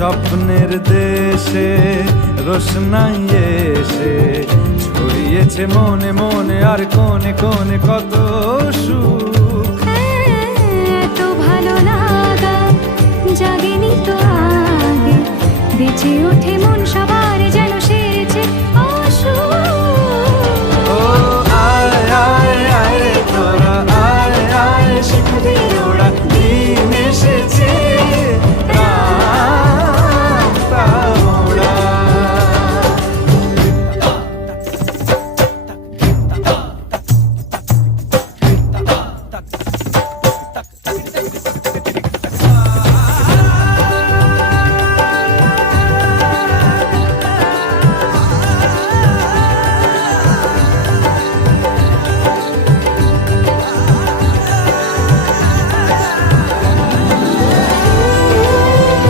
স্বপ্নের দেশে রোশনাই এসে ছড়িয়েছে মনে মনে আর কোণে কোণে কত সুখ। এত ভালো লাগা জাগেনি তো আগে, বেঁচে ওঠে মন সবার যেন